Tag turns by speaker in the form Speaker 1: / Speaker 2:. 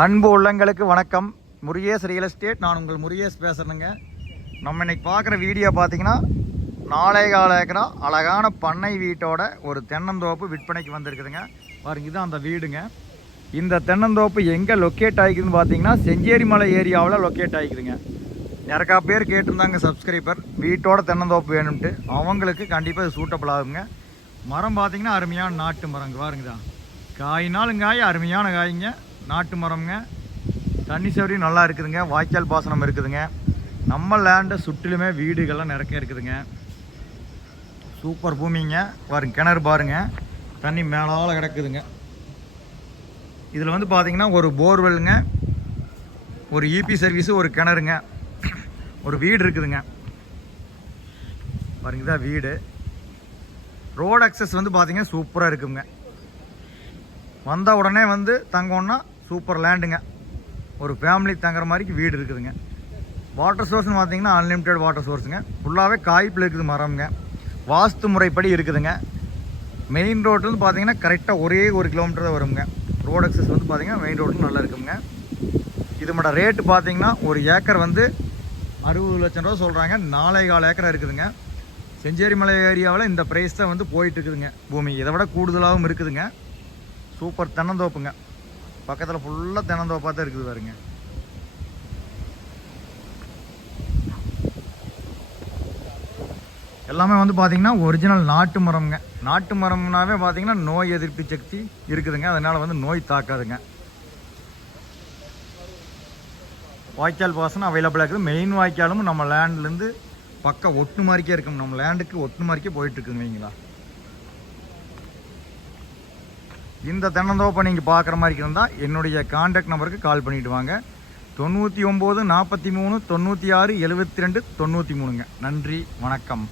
Speaker 1: அன்பு உள்ளங்களுக்கு வணக்கம். முருகேஷ் ரியல் எஸ்டேட் நான் உங்கள் முருகேஷ் பேசுகிறேங்க நம்ம இன்னைக்கு பார்க்குற வீடியோ பார்த்தீங்கன்னா நாளை கால ஏக்கரா அழகான பண்ணை வீட்டோட ஒரு தென்னந்தோப்பு விற்பனைக்கு வந்திருக்குதுங்க. பாருங்க இதுதான் அந்த வீடுங்க. இந்த தென்னந்தோப்பு எங்கே லொக்கேட் ஆகிக்குதுன்னு பார்த்தீங்கன்னா செஞ்சேரி மலை ஏரியாவில் லொக்கேட் ஆகிக்குதுங்க. நிறையா பேர் கேட்டிருந்தாங்க சப்ஸ்கிரைபர் வீட்டோட தென்னந்தோப்பு வேணும்ட்டு. அவங்களுக்கு கண்டிப்பாக இது சூட்டபிள் ஆகுங்க. மரம் பார்த்தீங்கன்னா அருமையான நாட்டு மரங்க. பாருங்கதா காயினாலும் காய் அருமையான காய்ங்க. நாட்டு மரம்ங்க. தண்ணி சௌகரியம் நல்லா இருக்குதுங்க. வாய்க்கால் பாசனம் இருக்குதுங்க. நம்ம லேண்டை சுற்றிலுமே வீடுகள்லாம் நிறைய இருக்குதுங்க. சூப்பர் பூமிங்க. பாருங்க கிணறு பாருங்க. தண்ணி மேலால் கிடக்குதுங்க. இதில் வந்து பார்த்தீங்கன்னா ஒரு போர்வெல்லுங்க ஒரு இபி சர்வீஸு ஒரு கிணறுங்க. ஒரு வீடு இருக்குதுங்க. பாருங்க இதான் வீடு. ரோடு அக்சஸ் வந்து பார்த்தீங்கன்னா சூப்பராக இருக்குங்க. வந்த உடனே வந்து தங்கோன்னா சூப்பர் லேண்டுங்க. ஒரு ஃபேமிலி தங்குற மாதிரிக்கு வீடு இருக்குதுங்க. வாட்டர் சோர்ஸ்னு பார்த்தீங்கன்னா அன்லிமிட்டெட் வாட்டர் சோர்ஸுங்க ஃபுல்லாகவே காய்ப்பில் இருக்குது மரம்ங்க. வாஸ்து முறைப்படி இருக்குதுங்க. மெயின் ரோட்லேருந்து பார்த்தீங்கன்னா கரெக்டாக ஒரே ஒரு கிலோமீட்டர் தான் வருங்க. ரோடு அக்சஸ் வந்து பார்த்தீங்கன்னா மெயின் ரோடு நல்லா இருக்குங்க. இதோட ரேட்டு பார்த்தீங்கன்னா ஒரு ஏக்கர் வந்து அறுபது லட்சம் ரூபா சொல்கிறாங்க நாலே கால் ஏக்கர் இருக்குதுங்க. செஞ்சேரி மலை ஏரியாவில் இந்த ப்ரைஸ் தான் வந்து போயிட்டு இருக்குதுங்க. பூமி. இதை விட கூடுதலாகவும் இருக்குதுங்க. சூப்பர் தென்னந்தோப்புங்க. பக்கத்தில் ஃபுல்லாக தென்னந்தோப்பாக தான் இருக்குது பாருங்க. எல்லாமே வந்து பார்த்தீங்கன்னா ஒரிஜினல் நாட்டு மரம்ங்க. நாட்டு மரம்னாவே பார்த்தீங்கன்னா நோய் எதிர்ப்பு சக்தி இருக்குதுங்க. அதனால் வந்து நோய் தாக்காதுங்க. வாய்க்கால் பாசனம் அவைலபிளாக இருக்குது. மெயின் வாய்க்காலும் நம்ம லேண்ட்லேருந்து பக்கம் ஒட்டு மாதிரிக்கே இருக்கும் நம்ம லேண்டுக்கு ஒட்டு மாதிரிக்கே போயிட்டுருக்குங்க இல்லைங்களா? இந்த தென்னந்தோப்பை நீங்கள் பார்க்குற மாதிரி இருந்தால் என்னுடைய காண்டாக்ட் நம்பருக்கு கால் பண்ணிவிட்டு வாங்க. தொண்ணூற்றி ஒம்பது நாற்பத்தி மூணு தொண்ணூற்றி ஆறு எழுபத்தி ரெண்டு தொண்ணூற்றி மூணுங்க. நன்றி வணக்கம்.